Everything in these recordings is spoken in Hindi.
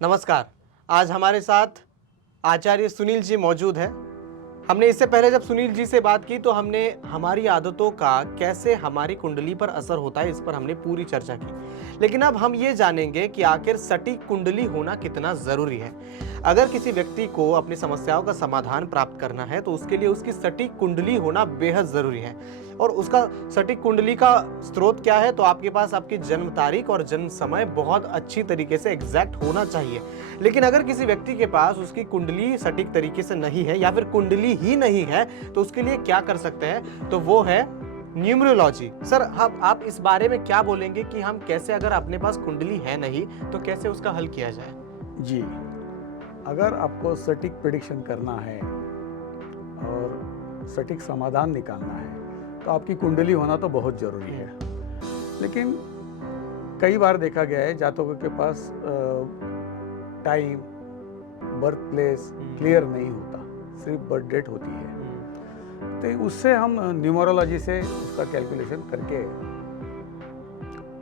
नमस्कार। आज हमारे साथ आचार्य सुनील जी मौजूद हैं। हमने इससे पहले जब सुनील जी से बात की तो हमने हमारी आदतों का कैसे हमारी कुंडली पर असर होता है इस पर हमने पूरी चर्चा की। लेकिन अब हम ये जानेंगे कि आखिर सटीक कुंडली होना कितना जरूरी है। अगर किसी व्यक्ति को अपनी समस्याओं का समाधान प्राप्त करना है तो उसके लिए उसकी सटीक कुंडली होना बेहद जरूरी है। और उसका सटीक कुंडली का स्रोत क्या है, तो आपके पास आपकी जन्म तारीख और जन्म समय बहुत अच्छी तरीके से एग्जैक्ट होना चाहिए। लेकिन अगर किसी व्यक्ति के पास उसकी कुंडली सटीक तरीके से नहीं है या फिर कुंडली ही नहीं है तो उसके लिए क्या कर सकते हैं, तो वो है न्यूमरोलॉजी। सर, आप इस बारे में क्या बोलेंगे कि हम कैसे, अगर अपने पास कुंडली है नहीं तो कैसे उसका हल किया जाए? जी, अगर आपको सटीक प्रेडिक्शन करना है और सटीक समाधान निकालना है तो आपकी कुंडली होना तो बहुत ज़रूरी है। लेकिन कई बार देखा गया है जातकों के पास टाइम, बर्थ प्लेस क्लियर नहीं होता, सिर्फ बर्थ डेट होती है। तो उससे हम न्यूमरोलॉजी से उसका कैलकुलेशन करके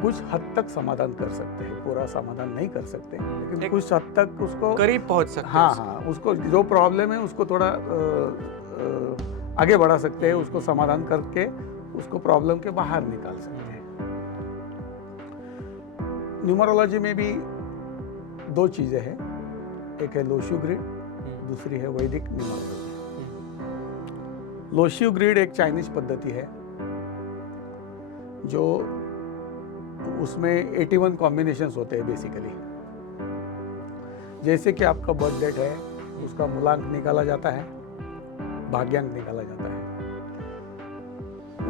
कुछ हद तक समाधान कर सकते हैं। पूरा समाधान नहीं कर सकते, लेकिन कुछ हद तक उसको करीब पहुंच सकते हैं। हाँ, उसको जो प्रॉब्लम है उसको थोड़ा आगे बढ़ा सकते हैं, उसको समाधान करके उसको प्रॉब्लम के बाहर निकाल सकते हैं। न्यूमरोलॉजी में भी दो चीज़ें हैं, एक है लोशियो ग्रिड, दूसरी है वैदिक न्यूमरोलॉजी। लोशियो ग्रिड एक चाइनीज पद्धति है जो उसमें 81 कॉम्बिनेशंस होते हैं बेसिकली। जैसे कि आपका बर्थ डेट है, उसका मूलांक निकाला जाता है, भाग्यांक निकाला जाता है,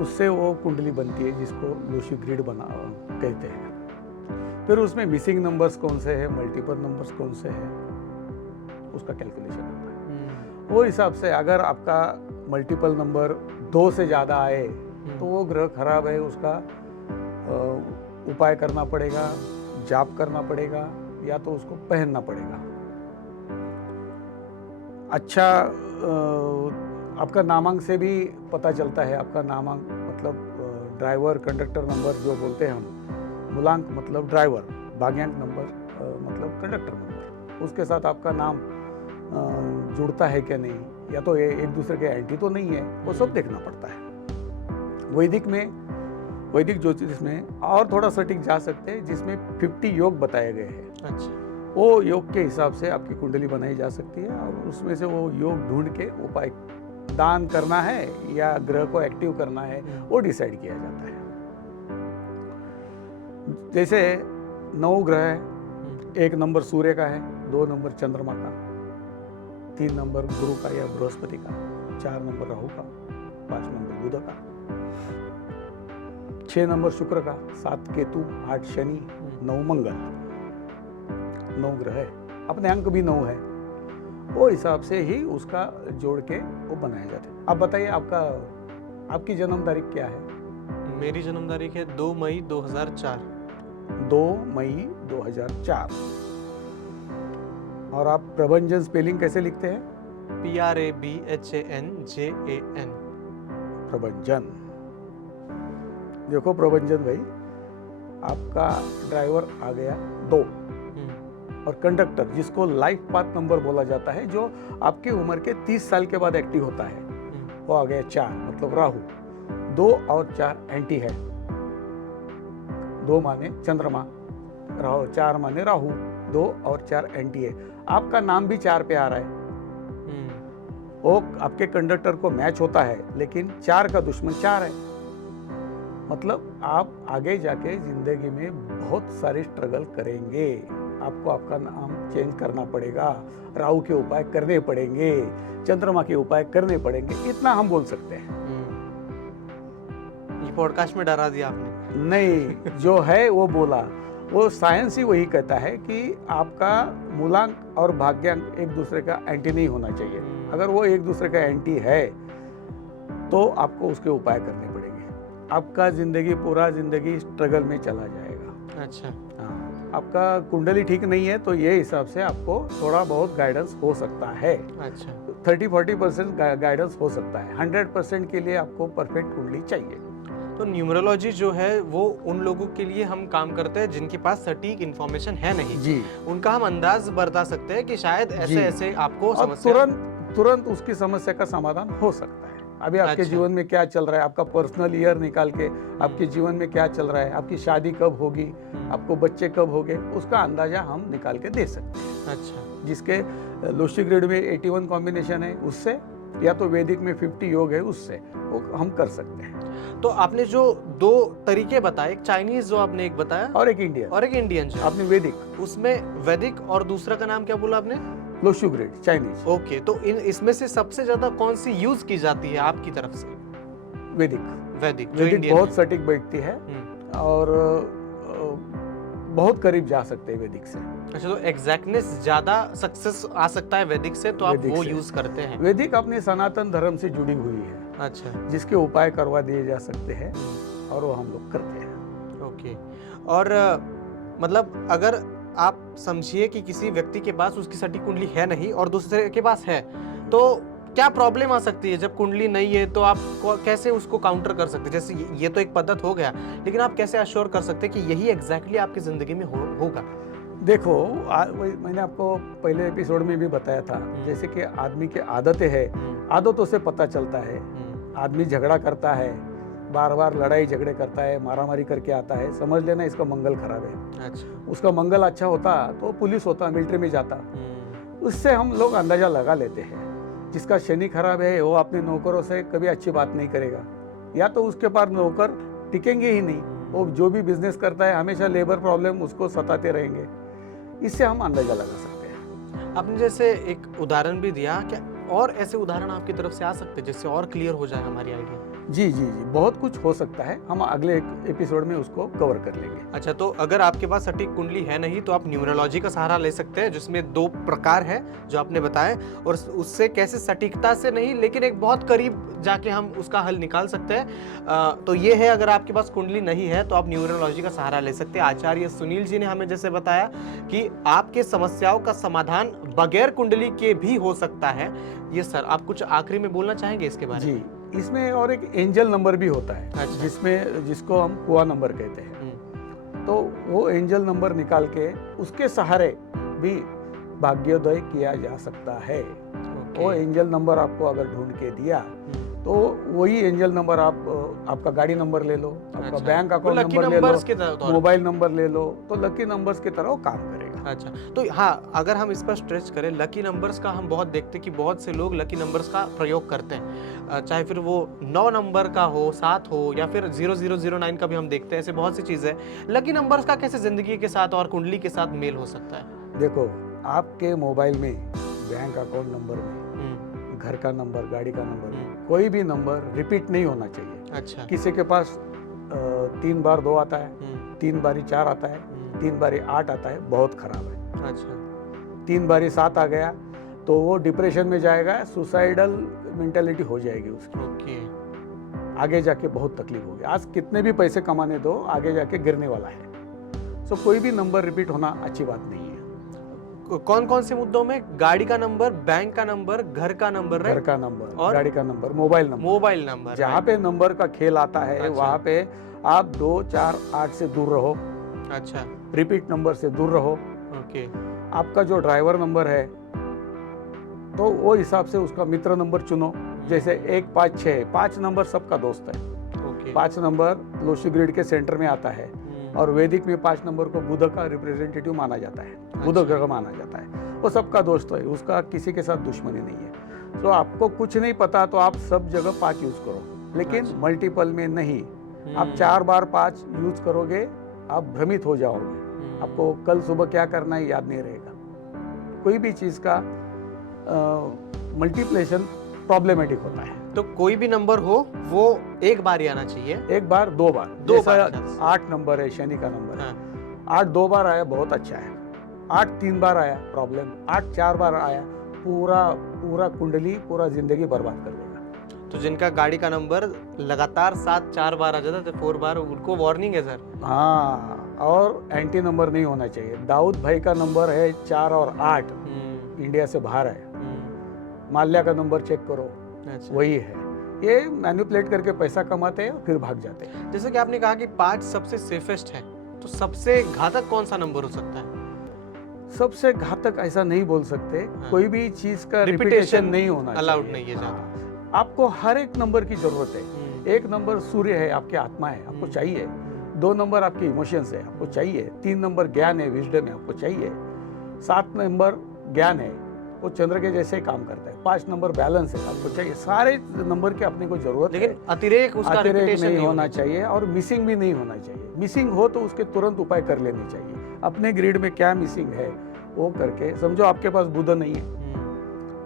उससे वो कुंडली बनती है जिसको लोशियो ग्रिड बना कहते हैं। फिर उसमें मिसिंग नंबर्स कौन से हैं, मल्टीपल नंबर्स कौन से हैं, उसका कैलकुलेशन होता है। वो हिसाब से अगर आपका मल्टीपल नंबर 2 से ज़्यादा आए तो वो ग्रह खराब है, उसका उपाय करना पड़ेगा, जाप करना पड़ेगा या तो उसको पहनना पड़ेगा। अच्छा, आपका नामांक से भी पता चलता है। आपका नामांक मतलब ड्राइवर कंडक्टर नंबर जो बोलते हैं हम, मूलांक मतलब ड्राइवर, भाग्यांक नंबर मतलब कंडक्टर नंबर, उसके साथ आपका नाम जुड़ता है क्या नहीं, या तो ये एक दूसरे के एंटी तो नहीं है, वो सब देखना पड़ता है। वैदिक ज्योतिष में और थोड़ा सटीक जा सकते हैं, जिसमें 50 योग बताए गए हैं। अच्छा। वो योग के हिसाब से आपकी कुंडली बनाई जा सकती है और उसमें से वो योग ढूंढ के उपाय, दान करना है या ग्रह को एक्टिव करना है, वो डिसाइड किया जाता है। जैसे 9 ग्रह है, 1 नंबर सूर्य का है, 2 नंबर चंद्रमा का, 3 नंबर गुरु का या बृहस्पति का, 4 नंबर राहु का, 5 नंबर बुध का, 6 नंबर शुक्र का, 7 केतु, 8 शनि, 9 मंगल। 9 ग्रह है, अपने अंक भी 9 है, वो हिसाब से ही उसका जोड़ के वो बनाया जाता है। अब बताइए आपकी जन्म तारीख क्या है? मेरी जन्म तारीख है 2 मई 2004। 2 मई 2004। और आप प्रभंजन स्पेलिंग कैसे लिखते हैं? PRABHANJAN। प्रभंजन। देखो प्रभंजन भाई, आपका ड्राइवर आ गया 2, और कंडक्टर जिसको लाइफ पाथ नंबर बोला जाता है, जो आपकी उम्र के 30 साल के बाद एक्टिव होता है, वो आ गया 4, मतलब राहु। 2 और 4 एंटी है। 2 माने चंद्रमा, राहु, 4 माने राहु, 2 और 4 एंटी है। आपका नाम भी 4 पे आ रहा है, वो आपके कंडक्टर को मैच होता है, लेकिन 4 का दुश्मन 4 है। मतलब आप आगे जाके जिंदगी में बहुत सारे स्ट्रगल करेंगे। आपको आपका नाम चेंज करना पड़ेगा, राहु के उपाय करने पड़ेंगे, चंद्रमा के उपाय करने पड़ेंगे, इतना हम बोल सकते हैं। ये पॉडकास्ट में डरा दिया आपने। नहीं, जो है वो बोला, वो साइंस ही वही कहता है कि आपका मूलांक और भाग्यांक एक दूसरे का एंटी नहीं होना चाहिए। अगर वो एक दूसरे का एंटी है तो आपको उसके उपाय करने पड़ेंगे। आपका पूरा जिंदगी स्ट्रगल में चला जाएगा। अच्छा। हाँ, आपका कुंडली ठीक नहीं है तो ये हिसाब से आपको थोड़ा बहुत गाइडेंस हो सकता है। अच्छा। 30-40% गाइडेंस हो सकता है। 100% के लिए आपको परफेक्ट कुंडली चाहिए। तो न्यूमरोलॉजी जो है वो उन लोगों के लिए हम काम करते हैं जिनके पास सटीक इन्फॉर्मेशन है नहीं, जी, उनका हम अंदाज बता सकते हैं कि शायद जी। ऐसे ऐसे आपको और समस्या। तुरंत उसकी समस्या का समाधान हो सकता है। अभी आपके अच्छा। जीवन में क्या चल रहा है, आपका पर्सनल ईयर निकाल के आपके जीवन में क्या चल रहा है, आपकी शादी कब होगी, आपको बच्चे कब होंगे, उसका अंदाजा हम निकाल के दे सकते हैं। अच्छा। जिसके लोशी ग्रिड में 81 कॉम्बिनेशन है उससे, या तो वैदिक में 50 योग है उससे, वो हम कर सकते हैं। तो आपने जो दो तरीके बताए, एक चाइनीज जो आपने एक बताया और एक इंडियन, और एक इंडियन जो है, आपने वैदिक, उसमें वैदिक और दूसरा का नाम क्या बोला आपने? लोशी ग्रिड चाइनीज, ओके, तो इसमें से सबसे ज्यादा कौन सी यूज की जाती है आपकी तरफ से? वैदिक। वैदिक जो वैदिक इंडियन बहुत है। सटीक बैठती है और बहुत करीब जा सकते हैं वैदिक से। अच्छा, तो एग्जैक्टनेस ज्यादा सक्सेस आ सकता है वैदिक से, तो आप वैदिक वो से। यूज करते हैं। वैदिक अपने सनातन धर्म से जुड़ी हुई है, अच्छा। जिसके उपाय करवा दिए जा सकते हैं और वो हम लोग करते हैं। ओके। और मतलब अगर आप समझिए कि किसी व्यक्ति के पास उसकी सटीक कुंडली है नहीं और दूसरे के पास है, तो क्या प्रॉब्लम आ सकती है? जब कुंडली नहीं है तो आप कैसे उसको काउंटर कर सकते हैं? जैसे ये तो एक पद्धत हो गया, लेकिन आप कैसे अश्योर कर सकते हैं कि यही एग्जैक्टली आपकी जिंदगी में होगा? देखो, मैंने आपको पहले एपिसोड में भी बताया था, जैसे कि आदमी के आदतें हैं, आदतों से पता चलता है। आदमी झगड़ा करता है, बार बार लड़ाई झगड़े करता है, मारामारी करके आता है, समझ लेना इसका मंगल खराब है। अच्छा। उसका मंगल अच्छा होता तो पुलिस होता, मिलिट्री में जाता। उससे हम लोग अंदाजा लगा लेते हैं। जिसका शनि खराब है वो अपने नौकरों से कभी अच्छी बात नहीं करेगा, या तो उसके पास नौकर टिकेंगे ही नहीं, वो जो भी बिजनेस करता है हमेशा लेबर प्रॉब्लम उसको सताते रहेंगे। इससे हम अंदाजा लगा सकते हैं। आपने जैसे एक उदाहरण भी दिया, क्या और ऐसे उदाहरण आपकी तरफ से आ सकते हैं जिससे और क्लियर हो जाए हमारी आइडिया? जी जी जी, बहुत कुछ हो सकता है, हम अगले एपिसोड में उसको कवर कर लेंगे। अच्छा, तो अगर आपके पास सटीक कुंडली है नहीं तो आप न्यूमरोलॉजी का सहारा ले सकते हैं, जिसमें दो प्रकार है जो आपने बताए, और उससे कैसे सटीकता से नहीं लेकिन एक बहुत करीब जाके हम उसका हल निकाल सकते हैं। तो ये है, अगर आपके पास कुंडली नहीं है तो आप न्यूमरोलॉजी का सहारा ले सकते हैं। आचार्य सुनील जी ने हमें जैसे बताया कि आपके समस्याओं का समाधान बगैर कुंडली के भी हो सकता है। ये सर, आप कुछ आखिरी में बोलना चाहेंगे इसके बारे में? जी, इसमें और एक एंजल नंबर भी होता है। अच्छा। जिसको हम कुआ नंबर कहते हैं। तो वो एंजल नंबर निकाल के उसके सहारे भी भाग्योदय किया जा सकता है। वो एंजल नंबर आपको अगर ढूंढ के दिया तो वही एंजल नंबर आपका गाड़ी नंबर ले लो, आपका बैंक अकाउंट नंबर ले लो, मोबाइल नंबर ले लो, तो लकी नंबर्स की तरह वो काम करेगा। अच्छा, तो हाँ, अगर हम इस पर स्ट्रेच करें, लकी नंबर्स का हम बहुत देखते हैं कि बहुत से लोग लकी नंबर्स का प्रयोग करते हैं, चाहे फिर वो 9 नंबर का हो, 7 हो, या फिर 0009 का भी हम देखते हैं। ऐसे बहुत सी चीजें हैं। लकी नंबर्स का कैसे जिंदगी के साथ और कुंडली के साथ मेल हो सकता है? देखो, आपके मोबाइल में, बैंक अकाउंट नंबर में, घर का नंबर, गाड़ी का नंबर, कोई भी नंबर रिपीट नहीं होना चाहिए। अच्छा। किसी के पास 3 बार 2 आता है, 3 बारी 4 आता है, 3 बारी 8 आता है, बहुत खराब है। अच्छा। 3 बारी 7 आ गया तो वो डिप्रेशन में जाएगा, सुसाइडल मेंटालिटी हो जाएगी उसकी। ओके। आगे जाके बहुत तकलीफ होगी। आज कितने भी पैसे कमाने दो, आगे जाके गिरने वाला है। सो कोई भी नंबर रिपीट होना अच्छी बात नहीं है। कौन कौन से मुद्दों में? गाड़ी का नंबर, बैंक का नंबर, घर का नंबर, घर का नंबर, और गाड़ी का नंबर, मोबाइल नंबर, जहाँ पे नंबर का खेल आता है। अच्छा। वहाँ पे आप 2, 4, 8 से दूर रहो। अच्छा। रिपीट नंबर से दूर रहो। ओके। आपका जो ड्राइवर नंबर है तो वो हिसाब से उसका मित्र नंबर चुनो। जैसे 1, 5, 6, 5 नंबर सबका दोस्त है। ओके। 5 नंबर लोशी ग्रिड के सेंटर में आता है और वैदिक में 5 नंबर को बुध का रिप्रेजेंटेटिव माना जाता है, बुध ग्रह माना जाता है। वो सबका दोस्त है, उसका किसी के साथ दुश्मनी नहीं है। तो आपको कुछ नहीं पता तो आप सब जगह 5 यूज करो, लेकिन मल्टीपल में नहीं। आप 4 बार 5 यूज करोगे, आप भ्रमित हो जाओगे। आपको कल सुबह क्या करना है याद नहीं रहेगा। कोई भी चीज का मल्टीप्लिकेशन प्रॉब्लमेटिक होता है। तो कोई भी नंबर हो वो एक बार ही आना चाहिए। 1 बार 2 बार, दो जैसा बार 8 नंबर है, शनि का नंबर है। हाँ। 8 2 बार आया, बहुत अच्छा है। 8 3 बार आया, प्रॉब्लम। 8 4 बार आया, पूरा कुंडली, पूरा जिंदगी बर्बाद कर देगा। तो जिनका गाड़ी का नंबर लगातार 7 4 बार आ जाता है, 4 बार, उनको वार्निंग है सर। हाँ, और एंटी नंबर नहीं होना चाहिए। दाऊद भाई का नंबर है 4 और 8, इंडिया से बाहर है। माल्या का नंबर चेक करो, अच्छा। वही है। ये मैनिपुलेट करके पैसा कमाते हैं और फिर भाग जाते हैं। जैसे कि आपने कहा कि 5 सबसे सेफेस्ट है, तो सबसे घातक कौन सा नंबर हो सकता है? सबसे घातक ऐसा नहीं बोल सकते, हाँ। कोई भी चीज का Repetition रिपीटेशन नहीं होना allowed चाहिए। नहीं है ज्यादा। हाँ। आपको हर एक नंबर की जरूरत है। एक नंबर सूर्य है, आपकी आत्मा है, आपको चाहिए। 2 नंबर आपके इमोशंस है, आपको चाहिए। 3 नंबर ज्ञान है, विजडम है, आपको चाहिए। 7 नंबर ज्ञान है, वो चंद्र के जैसे काम करता है। 5 नंबर बैलेंस है, आपको चाहिए। सारे नंबर की अपने को जरूरत है, लेकिन अतिरेक उसका अतिरेक रिपीटेशन नहीं होना चाहिए और मिसिंग भी नहीं होना चाहिए। मिसिंग हो तो उसके तुरंत उपाय कर लेने चाहिए। अपने ग्रिड में क्या मिसिंग है वो करके, समझो आपके पास बुध नहीं है,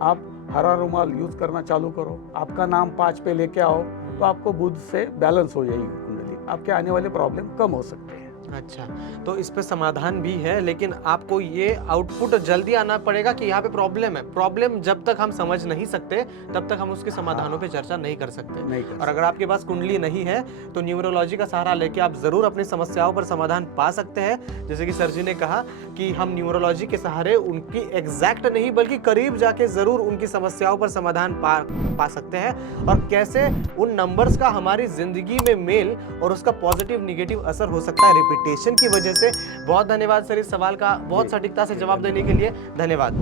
आप हरा रुमाल यूज करना चालू करो, आपका नाम 5 पे लेके आओ, तो आपको बुध से बैलेंस हो जाएगी कुंडली। आपके आने वाले प्रॉब्लम कम हो सकते हैं। अच्छा, तो इस पे समाधान भी है, लेकिन आपको ये आउटपुट जल्दी आना पड़ेगा कि यहाँ पे प्रॉब्लम है। प्रॉब्लम जब तक हम समझ नहीं सकते तब तक हम उसके समाधानों पे चर्चा नहीं कर सकते। नहीं कर और अगर आपके पास कुंडली नहीं है तो न्यूमरोलॉजी का सहारा लेके आप जरूर अपनी समस्याओं पर समाधान पा सकते हैं। जैसे कि सर जी ने कहा कि हम न्यूमरोलॉजी के सहारे उनकी एग्जैक्ट नहीं बल्कि करीब जाके जरूर उनकी समस्याओं पर समाधान पा सकते हैं, और कैसे उन नंबर्स का हमारी जिंदगी में मेल और उसका पॉजिटिव निगेटिव असर हो सकता है रिपीटेशन की वजह से। बहुत धन्यवाद सर इस सवाल का बहुत सटीकता से जवाब देने के लिए। धन्यवाद।